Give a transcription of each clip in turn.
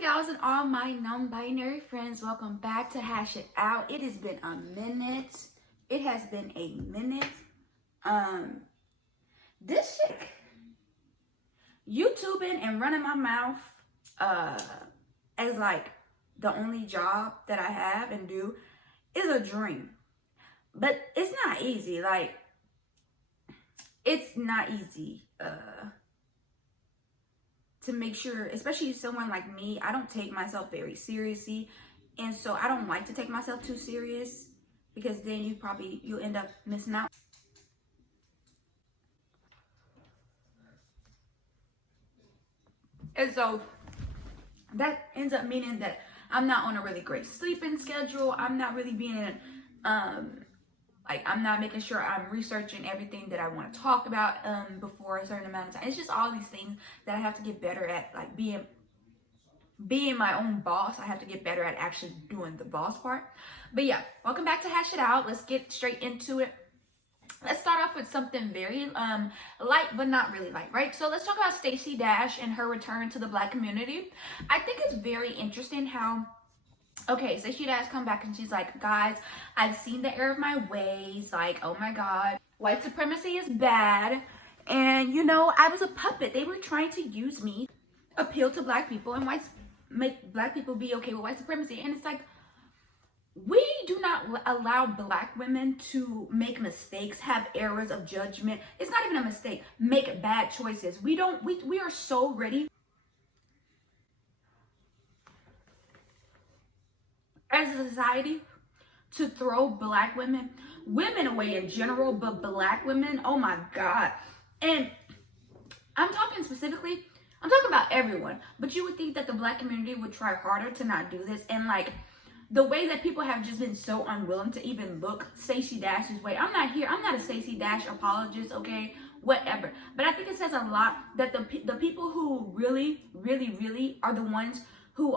and gals and all my non-binary friends, welcome back to Hash It Out. It has been a minute. It has been a minute. This shit, YouTubing and running my mouth as like the only job that I have and do is a dream. But it's not easy. Like, it's not easy to make sure, especially someone like me, I don't take myself very seriously. And so I don't like to take myself too serious, because then you'll end up missing out. And so that ends up meaning that I'm not on a really great sleeping schedule. I'm not really being I'm not making sure I'm researching everything that I want to talk about before a certain amount of time. It's just all these things that I have to get better at, like being my own boss. I have to get better at actually doing the boss part. But yeah, welcome back to Hash It Out. Let's get straight into it. Let's start off with something very light, but not really light, right? So let's talk about Stacy Dash and her return to the Black community. I think it's very interesting how, okay, so she does come back and she's like, guys, I've seen the error of my ways. Like, oh my God, white supremacy is bad. And, you know, I was a puppet. They were trying to use me, appeal to Black people, and make Black people be okay with white supremacy. And it's like, we do not allow Black women to make mistakes, have errors of judgment. It's not even a mistake. Make bad choices. We are so ready as a society to throw Black women away in general, but Black women, oh my God. And I'm talking about everyone, but you would think that the Black community would try harder to not do this. And like, the way that people have just been so unwilling to even look Stacey Dash's way. I'm not a Stacey Dash apologist, okay? Whatever. But I think it says a lot that the people who really, really, really are the ones who,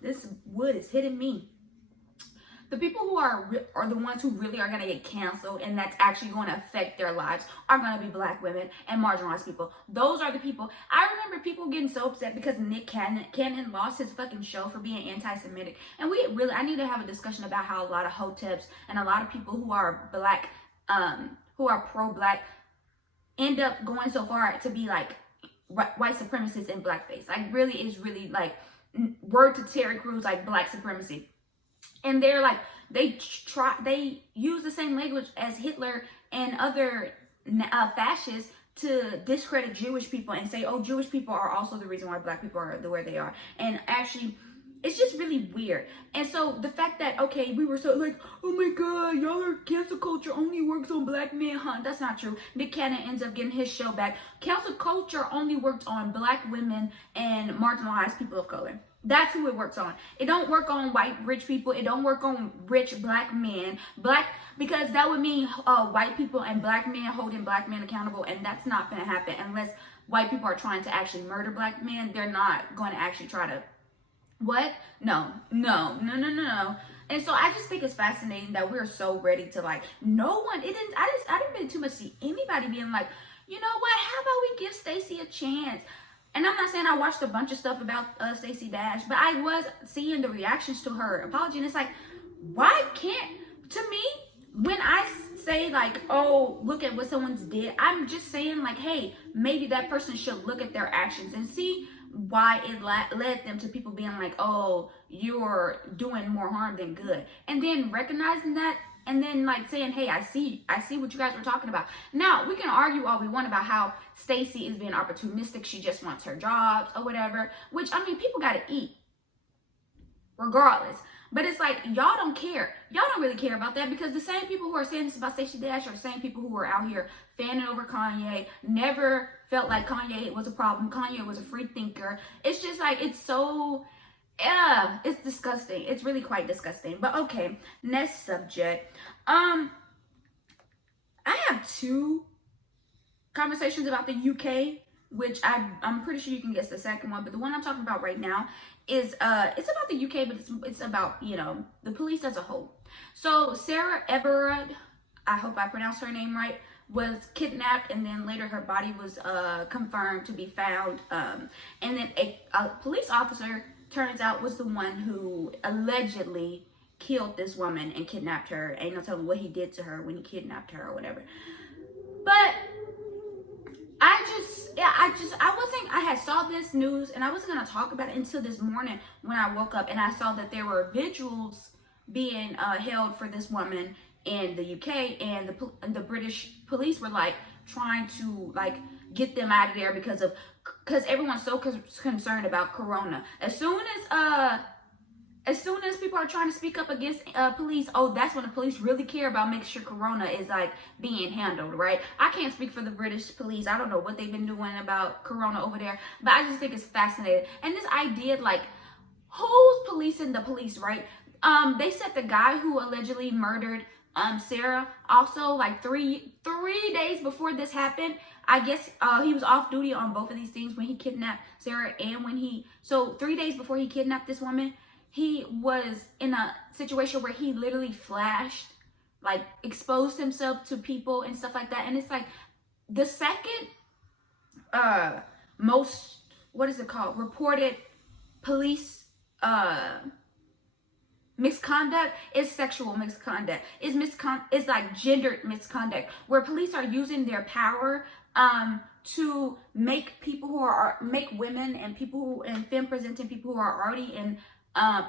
this wood is hitting me. The people who are the ones who really are going to get canceled, and that's actually going to affect their lives, are going to be Black women and marginalized people. Those are the people. I remember people getting so upset because Nick Cannon lost his fucking show for being anti-Semitic. And I need to have a discussion about how a lot of hoteps and a lot of people who are Black, who are pro-Black, end up going so far to be like white supremacists in blackface. Like, really is really like, word to Terry Crews, like Black supremacy. And they're like, they use the same language as Hitler and other fascists to discredit Jewish people and say, oh, Jewish people are also the reason why Black people are the way they are. And actually, it's just really weird. And so the fact that, okay, we were so like, oh my God, y'all are cancel culture only works on Black men, huh? That's not true. Nick Cannon ends up getting his show back. Cancel culture only works on Black women and marginalized people of color. That's who it works on. It don't work on white rich people. It don't work on rich Black men. Because that would mean white people and Black men holding Black men accountable, and that's not going to happen unless white people are trying to actually murder Black men. They're not going to actually try to. What? No. And so I just think it's fascinating that we're so ready to like, I didn't really too much see anybody being like, you know what? How about we give Stacey a chance? And I'm not saying I watched a bunch of stuff about Stacy Dash, but I was seeing the reactions to her apology. And it's like, to me, when I say like, oh, look at what someone's did, I'm just saying like, hey, maybe that person should look at their actions and see why it led them to people being like, oh, you're doing more harm than good. And then recognizing that, and then like saying, hey, I see what you guys were talking about. Now, we can argue all we want about how Stacey is being opportunistic. She just wants her jobs or whatever, which, I mean, people got to eat regardless. But it's like, y'all don't care. Y'all don't really care about that, because the same people who are saying this about Stacey Dash are the same people who are out here fanning over Kanye, never felt like Kanye was a problem. Kanye was a free thinker. It's just like, it's so... yeah, it's disgusting. It's really quite disgusting. But okay, next subject. I have two conversations about the UK, which I'm pretty sure you can guess the second one. But the one I'm talking about right now is it's about the UK, but it's about, you know, the police as a whole. So Sarah Everard, I hope I pronounced her name right, was kidnapped, and then later her body was confirmed to be found. And then a police officer turns out was the one who allegedly killed this woman and kidnapped her. Ain't no telling what he did to her when he kidnapped her or whatever. But I had saw this news and I wasn't going to talk about it until this morning when I woke up and I saw that there were vigils being held for this woman in the UK, and the British police were like trying to like get them out of there because everyone's so concerned about corona. As soon as people are trying to speak up against police, oh, that's when the police really care about making sure corona is like being handled, right? I can't speak for the British police. I don't know what they've been doing about corona over there, but I just think it's fascinating. And this idea, like, who's policing the police, right? They said the guy who allegedly murdered Sarah, also like three days before this happened, I guess he was off duty on both of these things when he kidnapped Sarah and so 3 days before he kidnapped this woman, he was in a situation where he literally flashed, like exposed himself to people and stuff like that. And it's like the second most, what is it called, reported police misconduct is sexual misconduct. Is like gendered misconduct, where police are using their power to make women and people and femme presenting people who are already in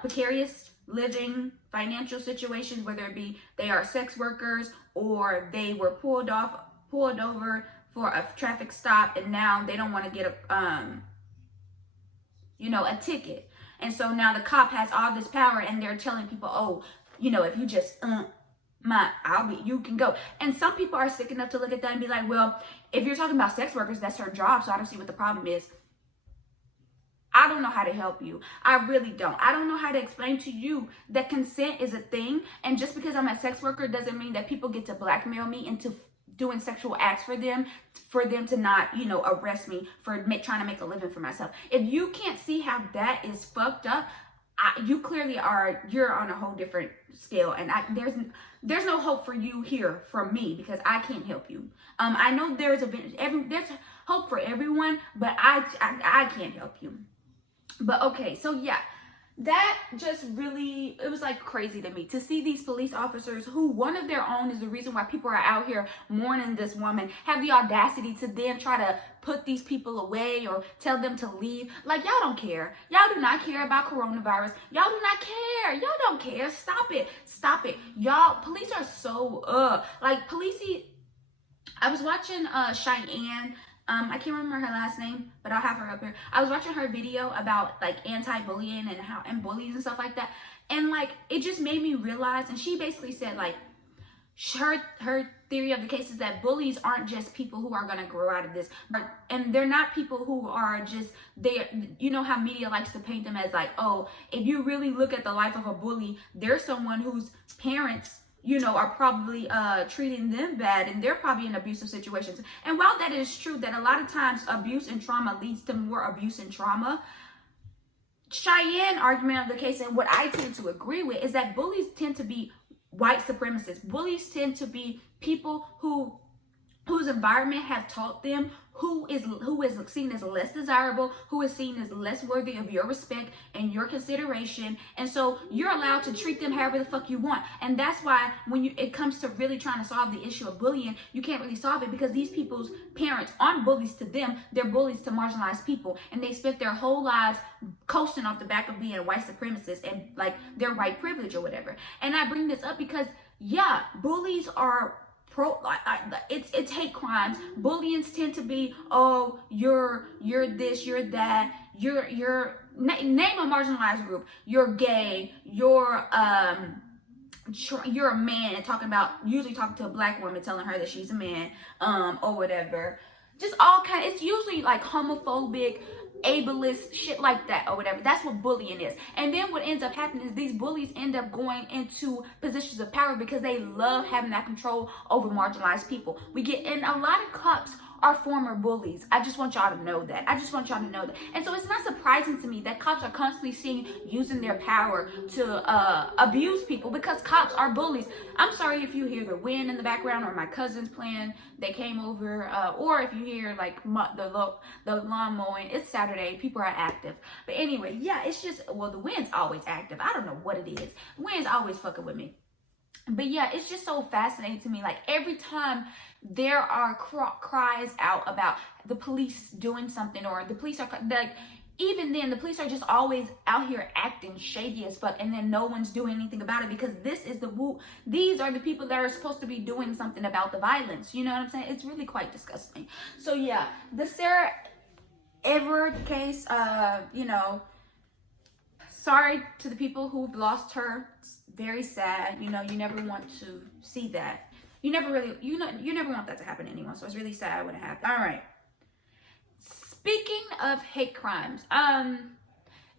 precarious living financial situations, whether it be they are sex workers or they were pulled over for a traffic stop and now they don't want to get a ticket. And so now the cop has all this power and they're telling people, oh, if you just, you can go. And some people are sick enough to look at that and be like, well, if you're talking about sex workers, that's her job. So I don't see what the problem is. I don't know how to help you. I really don't. I don't know how to explain to you that consent is a thing. And just because I'm a sex worker doesn't mean that people get to blackmail me into doing sexual acts for them to not, arrest me for trying to make a living for myself. If you can't see how that is fucked up, you clearly you're on a whole different scale. And there's no hope for you here from me because I can't help you. I know there's hope for everyone, but I can't help you. But okay, so yeah, that just really, it was like crazy to me to see these police officers who one of their own is the reason why people are out here mourning this woman, have the audacity to then try to put these people away or tell them to leave. Like, y'all don't care. Y'all do not care about coronavirus. Y'all do not care. Y'all don't care. Stop it. Y'all, police are so, I was watching Cheyenne. I can't remember her last name, but I'll have her up here. I was watching her video about like anti-bullying and bullies and stuff like that. And like, it just made me realize, and she basically said like, her theory of the case is that bullies aren't just people who are going to grow out of this, and they're not people who are just there. You know how media likes to paint them as like, oh, if you really look at the life of a bully, there's someone whose parents are probably treating them bad and they're probably in abusive situations. And while that is true, that a lot of times abuse and trauma leads to more abuse and trauma, Cheyenne argument of the case, and what I tend to agree with, is that bullies tend to be white supremacists. Bullies tend to be people whose environment have taught them who is seen as less desirable, who is seen as less worthy of your respect and your consideration. And so you're allowed to treat them however the fuck you want. And that's why when it comes to really trying to solve the issue of bullying, you can't really solve it because these people's parents aren't bullies to them. They're bullies to marginalized people. And they spent their whole lives coasting off the back of being white supremacists and like their white privilege or whatever. And I bring this up because, yeah, bullies are it's hate crimes. Bullies tend to be, oh, you're this, you're that, you're name a marginalized group. You're gay, you're a man, and usually talking to a black woman, telling her that she's a man, or whatever. Just all kind. It's usually like homophobic, ableist shit like that or whatever. That's what bullying is. And then what ends up happening is these bullies end up going into positions of power because they love having that control over marginalized people. And a lot of cops are former bullies. I just want y'all to know that. I just want y'all to know that. And so it's not surprising to me that cops are constantly seen using their power to abuse people, because cops are bullies. I'm sorry if you hear the wind in the background, or my cousins playing, they came over, or if you hear like the lawn mowing. It's Saturday, people are active. But anyway, yeah, it's just, well, the wind's always active. I don't know what it is. The wind's always fucking with me. But yeah, it's just so fascinating to me. Like, every time there are cries out about the police doing something, or the police are like, even then the police are just always out here acting shady as fuck, and then no one's doing anything about it, because these are the people that are supposed to be doing something about the violence. You know what I'm saying? It's really quite disgusting. So yeah, the Sarah Everard case, you know, sorry to the people who've lost her. It's very sad. You know, you never want to see that. You never want that to happen to anyone. So it's really sad when it happened. All right. Speaking of hate crimes,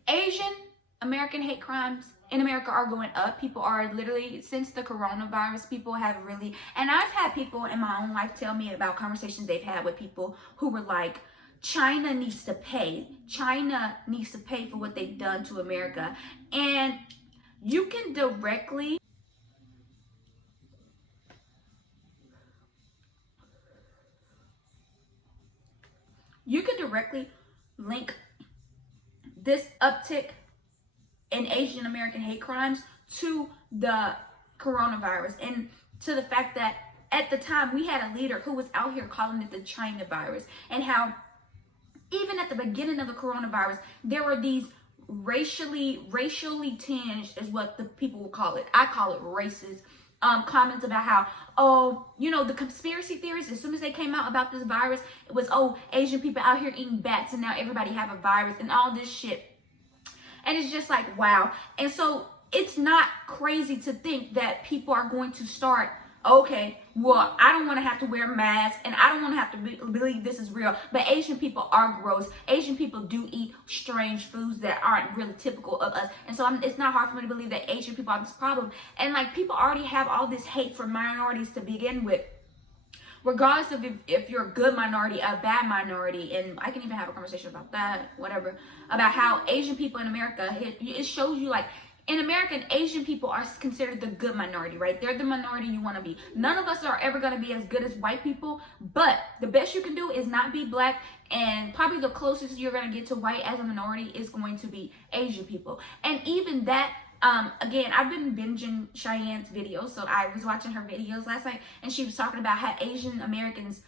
Asian American hate crimes in America are going up. People are literally, since the coronavirus, people have really, and I've had people in my own life tell me about conversations they've had with people who were like, China needs to pay. China needs to pay for what they've done to America. And you can directly link this uptick in Asian American hate crimes to the coronavirus, and to the fact that at the time we had a leader who was out here calling it the China virus, and how even at the beginning of the coronavirus, there were these racially tinged, is what the people will call it. I call it racist. Comments about how, oh, you know, the conspiracy theories, as soon as they came out about this virus, it was, oh, Asian people out here eating bats, and now everybody have a virus and all this shit. And it's just like, wow. And so it's not crazy to think that people are going to start, okay, well, I don't want to have to wear masks, and I don't want to have to believe this is real, but Asian people are gross. Asian people do eat strange foods that aren't really typical of us. And so it's not hard for me to believe that Asian people have this problem. And like, people already have all this hate for minorities to begin with, regardless of if you're a good minority, a bad minority. And I can even have a conversation about that, whatever, about how Asian people in America, it shows you, like, in America, Asian people are considered the good minority, right? They're the minority you want to be. None of us are ever going to be as good as white people, but the best you can do is not be black, and probably the closest you're going to get to white as a minority is going to be Asian people. And even that, again, I've been binging Cheyenne's videos, so I was watching her videos last night, and she was talking about how Asian Americans'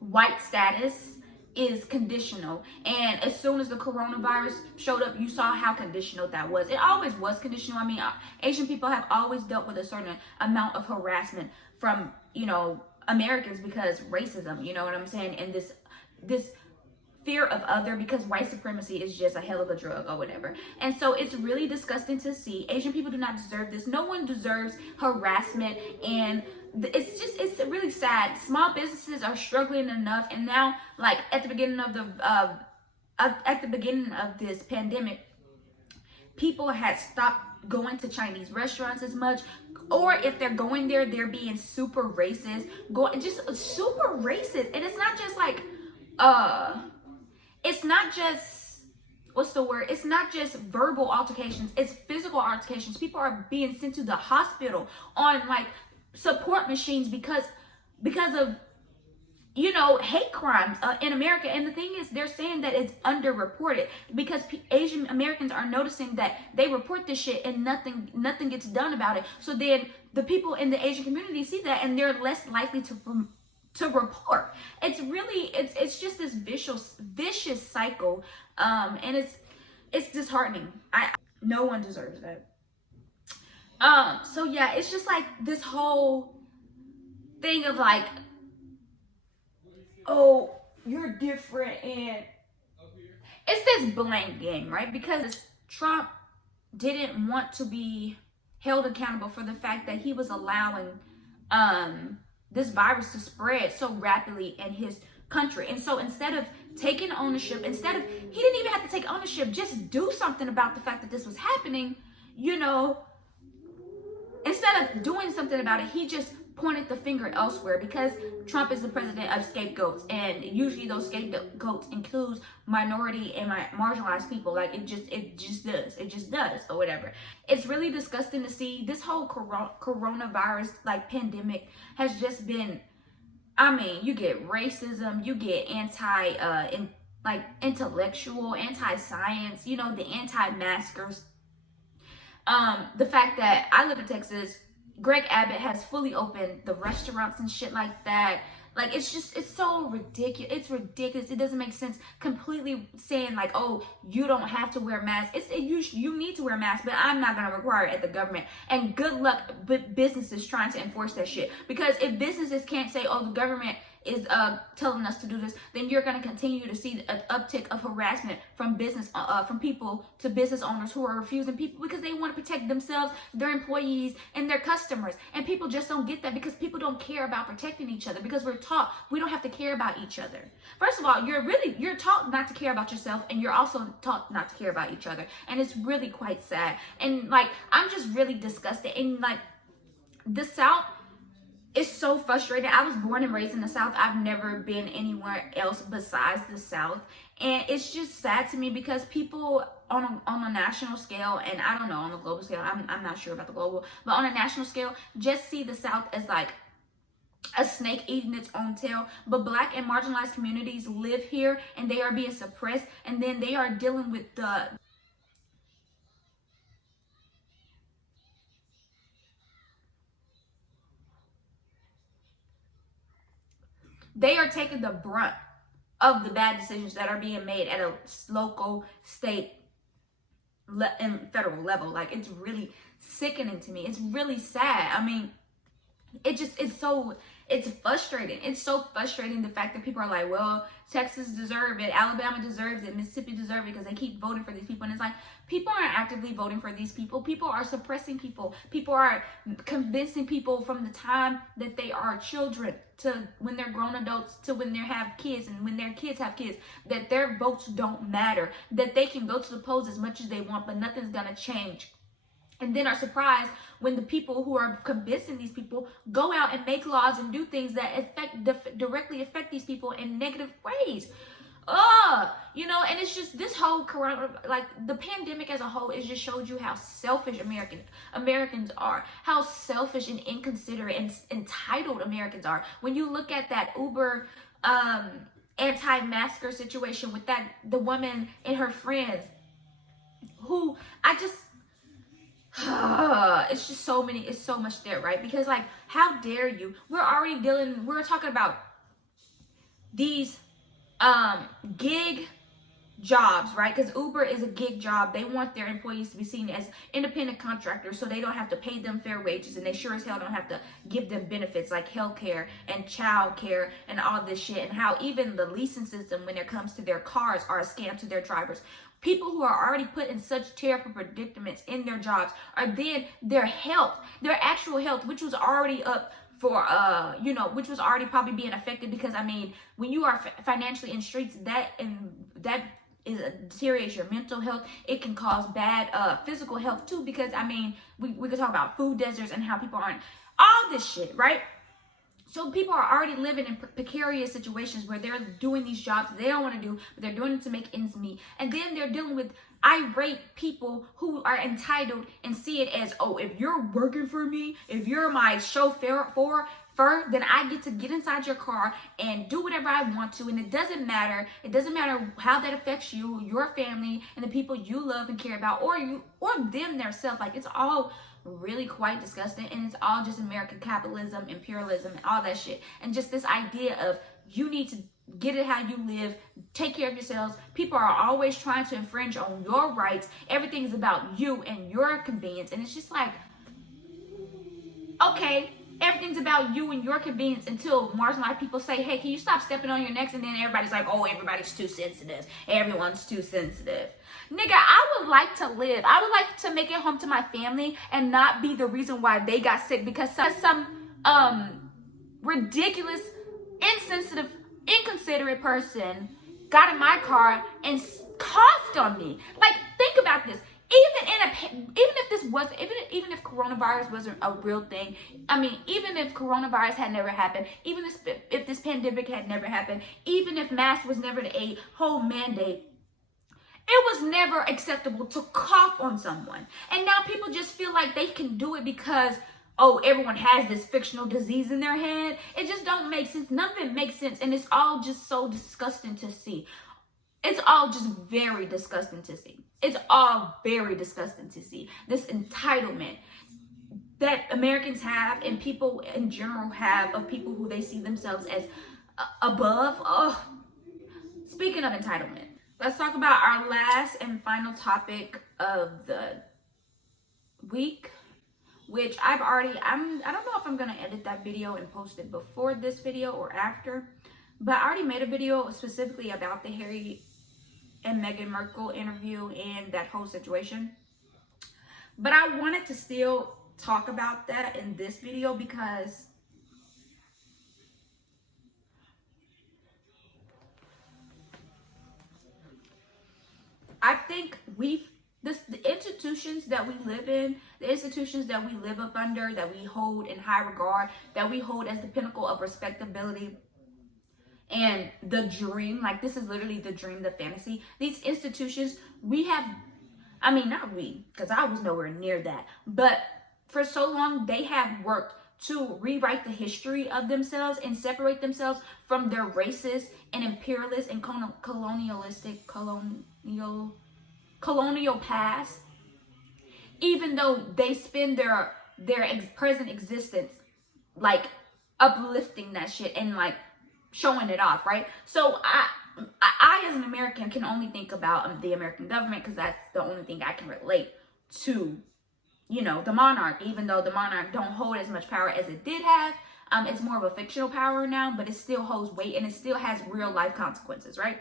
white status is conditional. And as soon as the coronavirus showed up, you saw how conditional that was. It always was conditional. I mean, Asian people have always dealt with a certain amount of harassment from, you know, Americans, because racism, you know what I'm saying? And this fear of other, because white supremacy is just a hell of a drug or whatever. And so it's really disgusting to see. Asian people do not deserve this. No one deserves harassment, and it's really sad. Small businesses are struggling enough, and now, like, at the beginning of this pandemic, people had stopped going to Chinese restaurants as much, or if they're going there, they're being super racist, super racist. And it's not just like it's not just, what's the word? It's not just verbal altercations, it's physical altercations. People are being sent to the hospital on, like, support machines because of, you know, hate crimes in America. And the thing is, they're saying that it's underreported because Asian Americans are noticing that they report this shit and nothing gets done about it. So then the people in the Asian community see that, and they're less likely to report. It's really, it's just this vicious cycle, and it's disheartening. No one deserves that. So yeah, it's just like this whole thing of like, oh, you're different, and it's this blame game, right? Because Trump didn't want to be held accountable for the fact that he was allowing this virus to spread so rapidly in his country. And so instead of taking ownership, he didn't even have to take ownership, just do something about the fact that this was happening, you know. Instead of doing something about it, he just pointed the finger elsewhere, because Trump is the president of scapegoats, and usually those scapegoats includes minority and marginalized people. Like it just does or whatever. It's really disgusting to see. This whole coronavirus like pandemic has just been, I mean, you get racism, you get intellectual, anti-science, you know, the anti-maskers. The fact that I live in Texas, Greg Abbott has fully opened the restaurants and shit like that. Like, it's so ridiculous. It's ridiculous. It doesn't make sense. Completely saying like, oh, you don't have to wear masks. You need to wear masks, but I'm not going to require it at the government. And good luck businesses trying to enforce that shit. Because if businesses can't say, oh, the government is telling us to do this, then you're going to continue to see an uptick of harassment from people to business owners who are refusing people because they want to protect themselves, their employees, and their customers. And people just don't get that, because people don't care about protecting each other, because we're taught we don't have to care about each other. First of all, you're taught not to care about yourself, and you're also taught not to care about each other. And it's really quite sad. And like, I'm just really disgusted. And like, the South, it's so frustrating. I was born and raised in the South. I've never been anywhere else besides the South. And it's just sad to me, because people on a national scale, and I don't know, on a global scale, I'm not sure about the global, but on a national scale, just see the South as like a snake eating its own tail. But Black and marginalized communities live here, and they are being suppressed, and then they are dealing with they are taking the brunt of the bad decisions that are being made at a local, state, and federal level. Like, it's really sickening to me. It's really sad. I mean, it's frustrating. It's so frustrating, the fact that people are like, well, Texas deserves it, Alabama deserves it, Mississippi deserves it, because they keep voting for these people. And it's like, people aren't actively voting for these people. People are suppressing people. People are convincing people from the time that they are children to when they're grown adults to when they have kids, and when their kids have kids, that their votes don't matter, that they can go to the polls as much as they want, but nothing's gonna change. And then are surprised when the people who are convincing these people go out and make laws and do things that directly affect these people in negative ways. You know, and it's just this whole corona, like the pandemic as a whole, it just showed you how selfish Americans are, how selfish and inconsiderate and entitled Americans are. When you look at that Uber anti-masker situation with the woman and her friends, who it's just it's so much there, right? Because like, how dare you? We're talking about these gig jobs, right? Because Uber is a gig job. They want their employees to be seen as independent contractors, so they don't have to pay them fair wages, and they sure as hell don't have to give them benefits like healthcare and child care and all this shit. And how even the leasing system, when it comes to their cars, are a scam to their drivers. People who are already put in such terrible predicaments in their jobs, are then their health, their actual health, which was already up for, which was already probably being affected, because I mean, when you are financially in streets, that deteriorates your mental health. It can cause bad physical health too, because I mean, we could talk about food deserts and how people aren't, all this shit, right? So people are already living in precarious situations where they're doing these jobs they don't want to do, but they're doing it to make ends meet. And then they're dealing with irate people who are entitled and see it as, oh, if you're working for me, if you're my chauffeur, then I get to get inside your car and do whatever I want to. And it doesn't matter how that affects you, your family, and the people you love and care about, or them themselves. Like, it's all really quite disgusting, and it's all just American capitalism, imperialism, and all that shit. And just this idea of, you need to get it how you live, take care of yourselves. People are always trying to infringe on your rights. Everything is about you and your convenience. And it's just like, okay, everything's about you and your convenience, until marginalized people say, hey, can you stop stepping on your necks? And then everybody's like, oh, everybody's too sensitive. Everyone's too sensitive. Nigga, I would like to live. I would like to make it home to my family and not be the reason why they got sick because some ridiculous, insensitive, inconsiderate person got in my car and coughed on me. Like, think about this. Even in a if this was, even if coronavirus wasn't a real thing, I mean, even if coronavirus had never happened, even if this pandemic had never happened, even if mask was never a whole mandate, it was never acceptable to cough on someone. And now people just feel like they can do it because, oh, everyone has this fictional disease in their head. It just don't make sense. None of it makes sense. And it's all just so disgusting to see. It's all just very disgusting to see. It's all very disgusting to see. This entitlement that Americans have and people in general have of people who they see themselves as above. Oh, speaking of entitlement, let's talk about our last and final topic of the week, which I don't know if I'm going to edit that video and post it before this video or after, but I already made a video specifically about the Harry and Meghan Markle interview and that whole situation. But I wanted to still talk about that in this video because I think the institutions that we live in, the institutions that we live up under, that we hold in high regard, that we hold as the pinnacle of respectability and the dream, like this is literally the dream, the fantasy. These institutions, we have, I mean, not we, because I was nowhere near that, but for so long they have worked to rewrite the history of themselves and separate themselves from their racist and imperialist and colonial past, even though they spend their present existence like uplifting that shit and like showing it off, right? So I as an American can only think about the American government because that's the only thing I can relate to, you know, the monarch, even though the monarch don't hold as much power as it did have. It's more of a fictional power now, but it still holds weight and it still has real life consequences, right?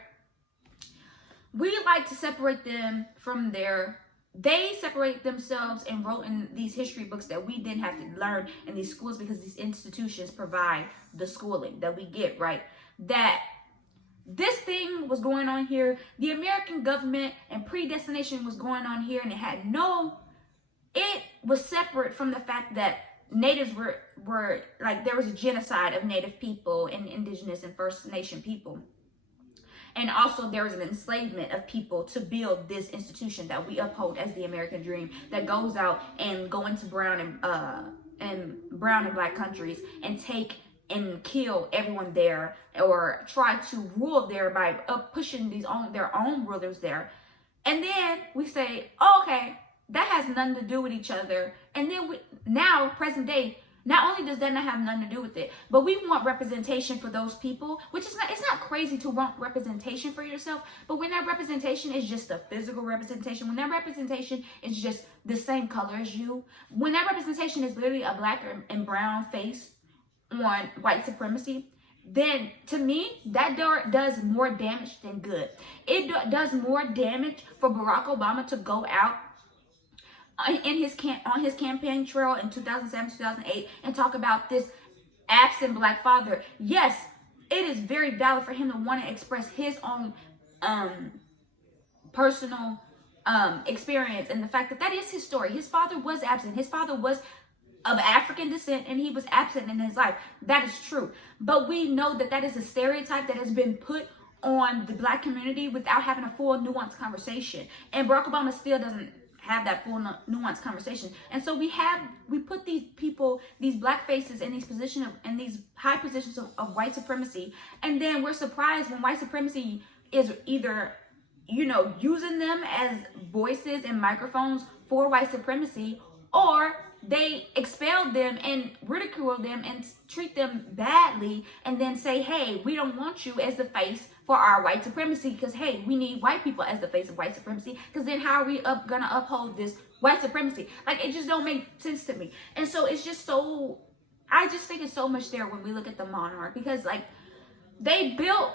We like to separate them from they separate themselves and wrote in these history books that we didn't have to learn in these schools because these institutions provide the schooling that we get, right? That this thing was going on here, the American government and predestination was going on here, and it was separate from the fact that natives were like, there was a genocide of native people and indigenous and First Nation people. And also there was an enslavement of people to build this institution that we uphold as the American dream, that goes out and go into brown and black countries and take and kill everyone there, or try to rule there by pushing their own rulers there. And then we say, oh, okay, that has nothing to do with each other. And then now present day, not only does that not have nothing to do with it, but we want representation for those people, which is it's not crazy to want representation for yourself, but when that representation is just a physical representation, when that representation is just the same color as you, when that representation is literally a black and brown face on white supremacy, then to me, that does more damage than good. It does more damage for Barack Obama to go out on his campaign trail in 2007, 2008 and talk about this absent black father. Yes, it is very valid for him to want to express his own personal experience and the fact that is his story. His father was absent. His father was of African descent and he was absent in his life. That is true. But we know that is a stereotype that has been put on the black community without having a full nuanced conversation. And Barack Obama still doesn't have that full nuanced conversation. And so we put these people, these black faces in these positions, in these high positions of white supremacy. And then we're surprised when white supremacy is either, you know, using them as voices and microphones for white supremacy, or they expel them and ridicule them and treat them badly and then say, hey, we don't want you as the face for our white supremacy because, hey, we need white people as the face of white supremacy because then how are we gonna uphold this white supremacy? Like, it just don't make sense to me. And so it's just so, I just think it's so much there when we look at the monarch, because like they built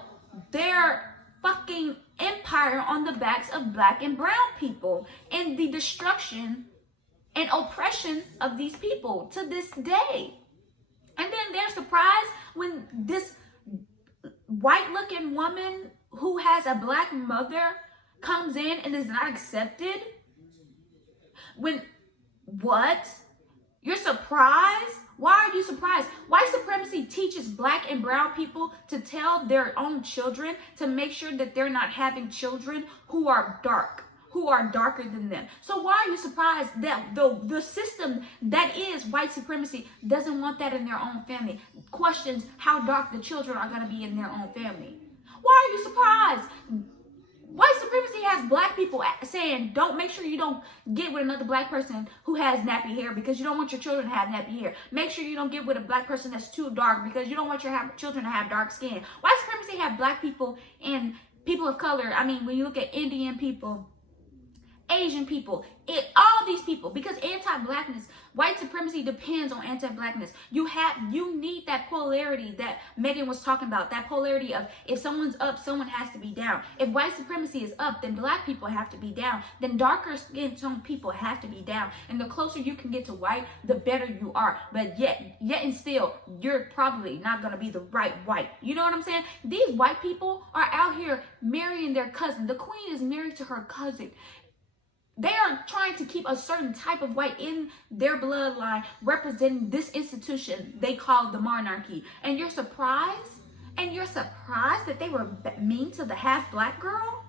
their fucking empire on the backs of black and brown people and the destruction and oppression of these people to this day. And then they're surprised when this white looking woman who has a black mother comes in and is not accepted. When, what? You're surprised? Why are you surprised? White supremacy teaches black and brown people to tell their own children to make sure that they're not having children who are dark, who are darker than them. So why are you surprised that the system that is white supremacy doesn't want that in their own family? Questions how dark the children are going to be in their own family. Why are you surprised? White supremacy has black people saying, don't, make sure you don't get with another black person who has nappy hair because you don't want your children to have nappy hair. Make sure you don't get with a black person that's too dark because you don't want your children to have dark skin. White supremacy have black people and people of color. I mean, when you look at Indian people, Asian people, all these people, because anti-blackness, white supremacy depends on anti-blackness. You need that polarity that Megan was talking about, that polarity of if someone's up, someone has to be down. If white supremacy is up, then black people have to be down. Then darker skin tone people have to be down. And the closer you can get to white, the better you are. But yet and still, you're probably not going to be the right white. You know what I'm saying? These white people are out here marrying their cousin. The queen is married to her cousin. They are trying to keep a certain type of white in their bloodline representing this institution they call the monarchy. And you're surprised? And you're surprised that they were mean to the half-black girl?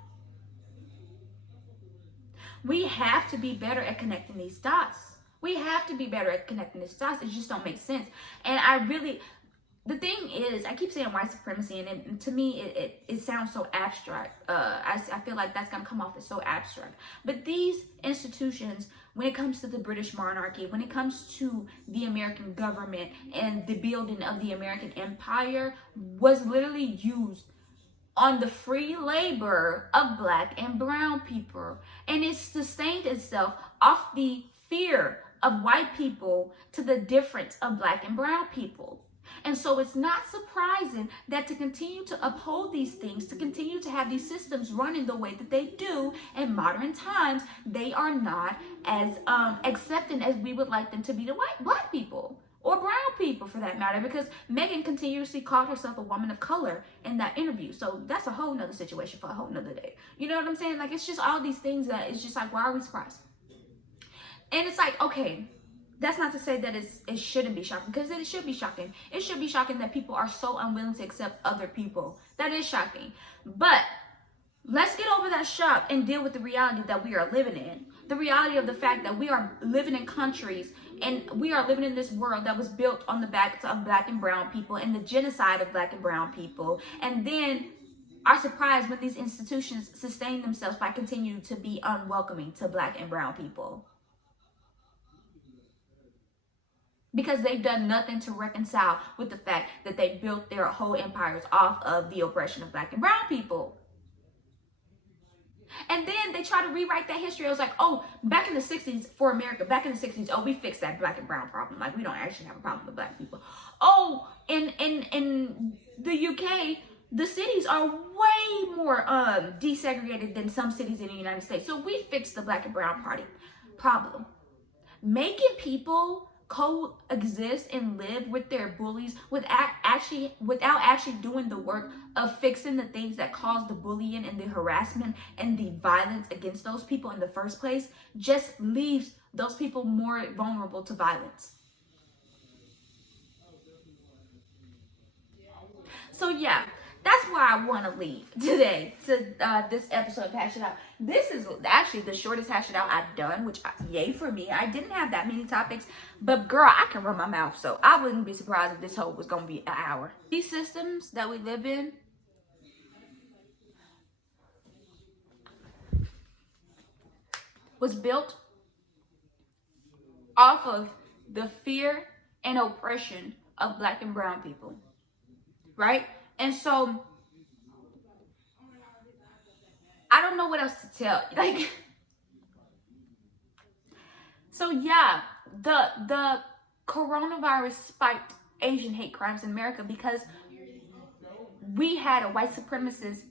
We have to be better at connecting these dots. We have to be better at connecting these dots. It just don't make sense. And the thing is, I keep saying white supremacy, and to me, it sounds so abstract. I feel like that's going to come off as so abstract. But these institutions, when it comes to the British monarchy, when it comes to the American government and the building of the American empire, was literally used on the free labor of black and brown people. And it sustained itself off the fear of white people to the difference of black and brown people. And so it's not surprising that to continue to uphold these things, to continue to have these systems running the way that they do in modern times, they are not as accepting as we would like them to be to black people or brown people for that matter, because Megan continuously called herself a woman of color in that interview. So that's a whole nother situation for a whole nother day. You know what I'm saying? Like, it's just all these things that it's just like, why are we surprised? And it's like, okay, that's not to say that it shouldn't be shocking, because it should be shocking. It should be shocking that people are so unwilling to accept other people. That is shocking. But let's get over that shock and deal with the reality that we are living in. The reality of the fact that we are living in countries and we are living in this world that was built on the backs of black and brown people and the genocide of black and brown people. And then are surprised when these institutions sustain themselves by continuing to be unwelcoming to black and brown people. Because they've done nothing to reconcile with the fact that they built their whole empires off of the oppression of black and brown people. And then they try to rewrite that history. It was like, oh, back in the 60s for America, back in the 60s, oh, we fixed that black and brown problem. Like, we don't actually have a problem with black people. Oh, in the UK, the cities are way more desegregated than some cities in the United States. So we fixed the black and brown problem. Making people coexist and live with their bullies without actually doing the work of fixing the things that cause the bullying and the harassment and the violence against those people in the first place just leaves those people more vulnerable to violence. So yeah, that's where I want to leave today to this episode of Hash It Out. This is actually the shortest Hash It Out I've done, which yay for me. I didn't have that many topics, but girl, I can run my mouth, so I wouldn't be surprised if this whole was going to be an hour. These systems that we live in was built off of the fear and oppression of black and brown people, right? And so I don't know what else to tell. Like, so yeah, the coronavirus spiked Asian hate crimes in America because we had a white supremacist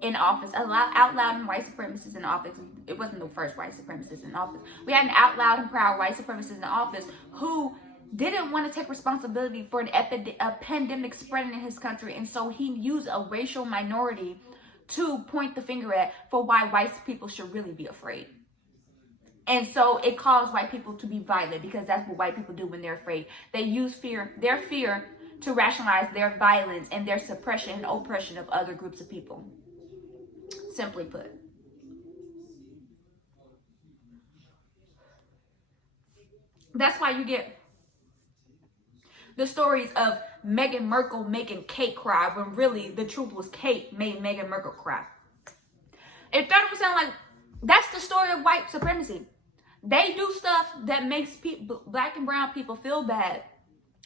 in office, out loud and white supremacists in office. It wasn't the first white supremacist in office. We had an out loud and proud white supremacist in office who didn't want to take responsibility for a pandemic spreading in his country. And so he used a racial minority to point the finger at for why white people should really be afraid. And so it caused white people to be violent, because that's what white people do when they're afraid. They use their fear to rationalize their violence and their suppression and oppression of other groups of people. Simply put. That's why you get the stories of Meghan Markle making Kate cry, when really the truth was Kate made Meghan Markle cry. It started to sound like that's the story of white supremacy. They do stuff that makes people, black and brown people, feel bad,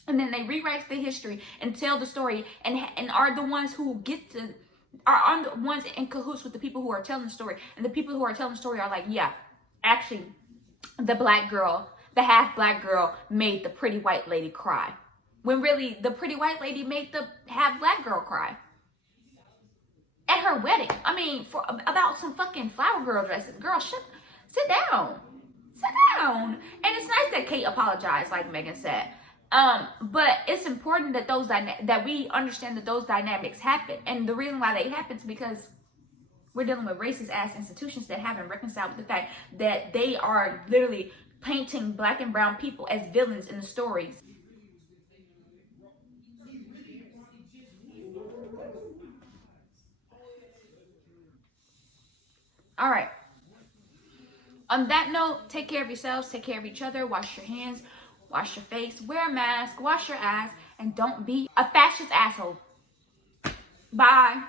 and then they rewrite the history and tell the story, and are the ones who get to, are the ones in cahoots with the people who are telling the story. And the people who are telling the story are like, yeah, actually, the black girl, the half black girl, made the pretty white lady cry, when really the pretty white lady made the half black girl cry at her wedding. I mean, for about some fucking flower girl dresses. Girl, sit down. Sit down. And it's nice that Kate apologized, like Megan said. But it's important that that we understand that those dynamics happen. And the reason why they happen is because we're dealing with racist ass institutions that haven't reconciled with the fact that they are literally painting black and brown people as villains in the stories. All right. On that note, take care of yourselves, take care of each other, wash your hands, wash your face, wear a mask, wash your ass, and don't be a fascist asshole. Bye.